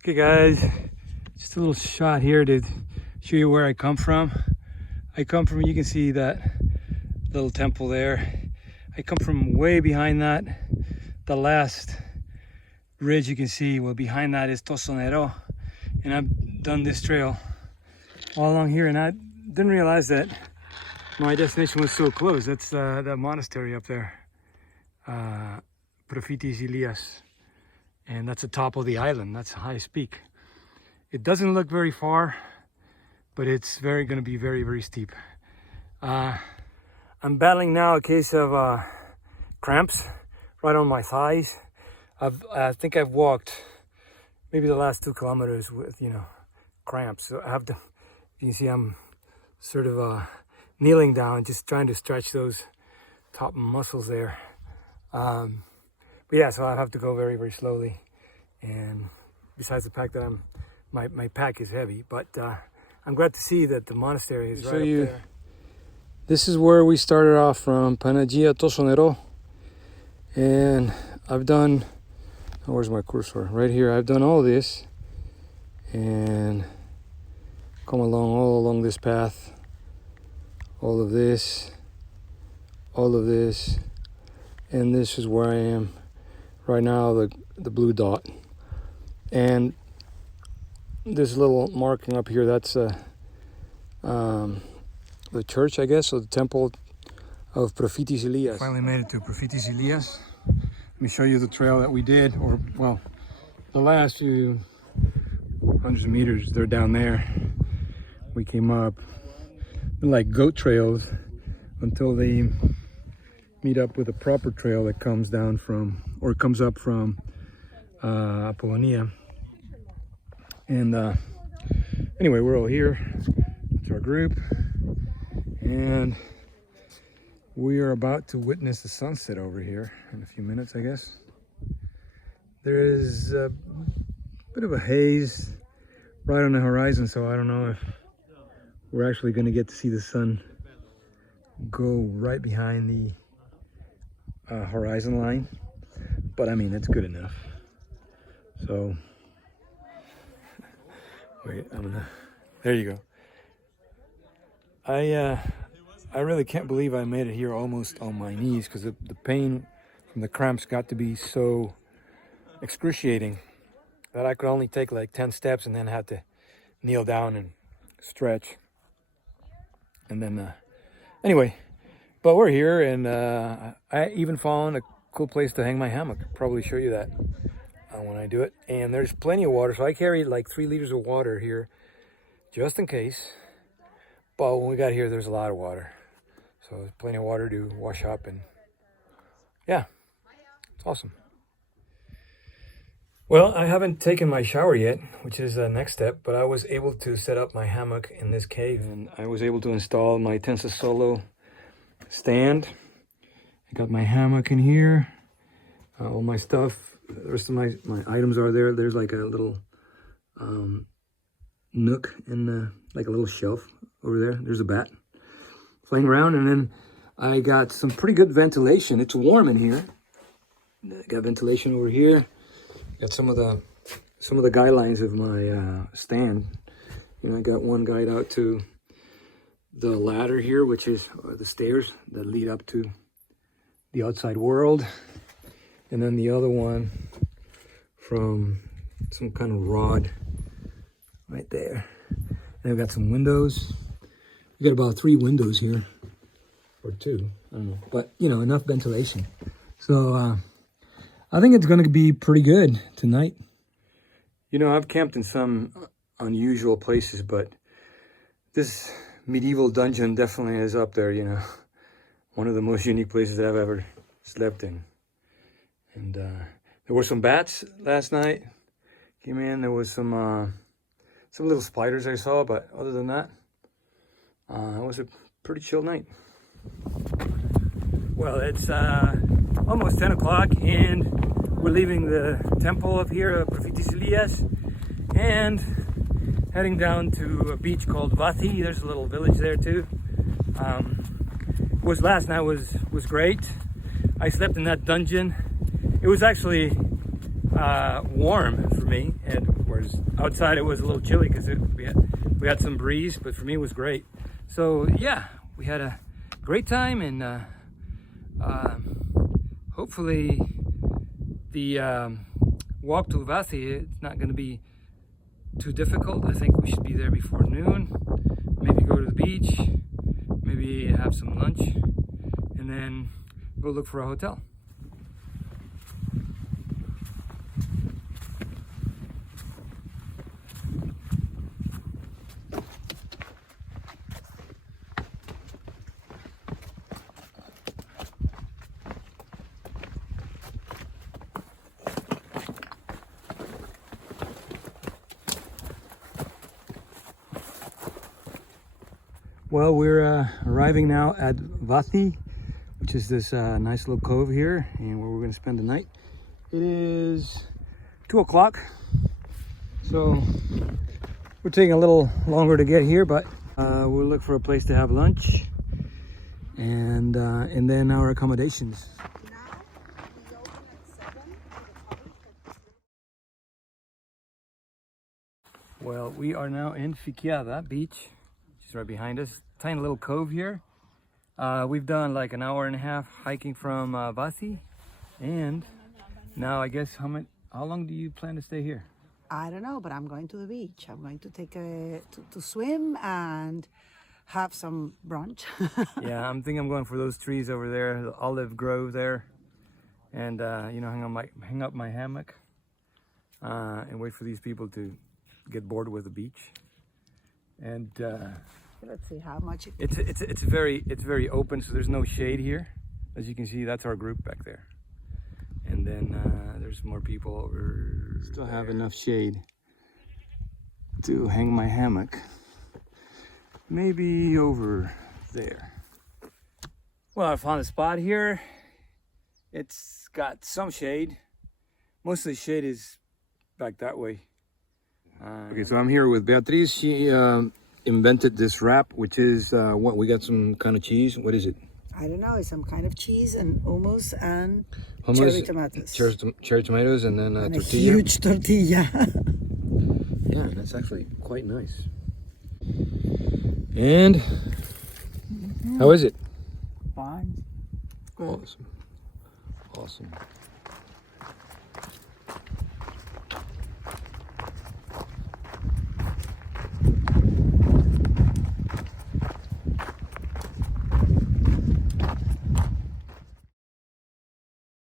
Okay guys, just a little shot here to show you where I come from. You can see that little temple there. I come from way behind that. The last ridge you can see, well, behind that is Tosonero. And I've done this trail all along here, and I didn't realize that my destination was so close. That's that monastery up there, Prophetis Elias. And that's the top of the island. That's the highest peak. It doesn't look very far, but it's going to be very, very steep. I'm battling now a case of cramps right on my thighs. I think I've walked maybe the last 2 kilometers with, cramps. So I have to, you can see I'm sort of kneeling down, just trying to stretch those top muscles there. But yeah, so I have to go very, very slowly. And besides the fact that my pack is heavy, but I'm glad to see that the monastery is right up there. This is where we started off from, Panagia Tosonero. And I've done, oh, where's my cursor? Right here. I've done all this and come all along this path. All of this, and this is where I am right now, the blue dot. And this little marking up here, that's the church, I guess, or the temple of Prophetis Elias. Finally made it to Prophetis Elias. Let me show you the trail that we did, or well, the last few hundreds of meters, they're down there. We came up like goat trails until they meet up with a proper trail that comes down from, or comes up from Apollonia. And anyway, we're all here. It's our group, and we are about to witness the sunset over here in a few minutes, I guess. There is a bit of a haze right on the horizon, so I don't know if we're actually going to get to see the sun go right behind the horizon line, but I mean, it's good enough. So wait, there you go. I really can't believe I made it here almost on my knees, because the pain from the cramps got to be so excruciating that I could only take like 10 steps and then had to kneel down and stretch. And then anyway, but we're here, and I even found a cool place to hang my hammock. Probably show you that when I do it. And there's plenty of water, so I carry like 3 liters of water here just in case. But when we got here, there's a lot of water, so there's plenty of water to wash up, and yeah, it's awesome. Well, I haven't taken my shower yet, which is the next step, but I was able to set up my hammock in this cave, and I was able to install my Tensa Solo stand. I got my hammock in here, all my stuff, the rest of my items are there. There's like a little nook in the, like a little shelf over there. There's a bat playing around, and then I got some pretty good ventilation. It's warm in here. I got ventilation over here. Got some of the guidelines of my stand. I got one guide out to the ladder here, which is the stairs that lead up to the outside world, and then the other one from some kind of rod right there. And I've got some windows. We got about 3 windows here, or 2, I don't know, but enough ventilation. So I think it's going to be pretty good tonight. I've camped in some unusual places, but this medieval dungeon definitely is up there, one of the most unique places that I've ever slept in. And there were some bats last night. Came in, there was some little spiders I saw, but other than that, it was a pretty chill night. Well, it's almost 10 o'clock, and we're leaving the temple up here, Prophetis Elias, and heading down to a beach called Vathi. There's a little village there too. Last night was great. I slept in that dungeon. It was actually warm for me, and where hours. Outside it was a little chilly because we had some breeze, but for me it was great. So yeah, we had a great time, and hopefully the walk to Vasi, it's not going to be too difficult. I think we should be there before noon, maybe go to the beach, maybe have some lunch, and then go look for a hotel. Well, we're arriving now at Vathi, which is this nice little cove here, and where we're going to spend the night. It is 2 o'clock, so we're taking a little longer to get here, but we'll look for a place to have lunch, and then our accommodations. Well, we are now in Fikiada Beach. She's right behind us. Tiny little cove here. We've done like an hour and a half hiking from Vasi, and now I guess how long do you plan to stay here? I don't know, but I'm going to the beach. I'm going to take to swim and have some brunch. Yeah, I'm thinking I'm going for those trees over there, the olive grove there, and you know, hang up my hammock and wait for these people to get bored with the beach. And let's see how much it's very open, so there's no shade here. As you can see, that's our group back there, and then there's more people over. Still there. Have enough shade to hang my hammock. Maybe over there. Well, I found a spot here. It's got some shade. Most of the shade is back that way. Okay, so I'm here with Beatriz. She invented this wrap, which is what we got, some kind of cheese. What is it? I don't know. It's some kind of cheese and hummus and Hummus, cherry tomatoes. Cherry tomatoes, and then and tortilla. a huge tortilla. Yeah, that's actually quite nice. And how is it? Fine. Good. Awesome.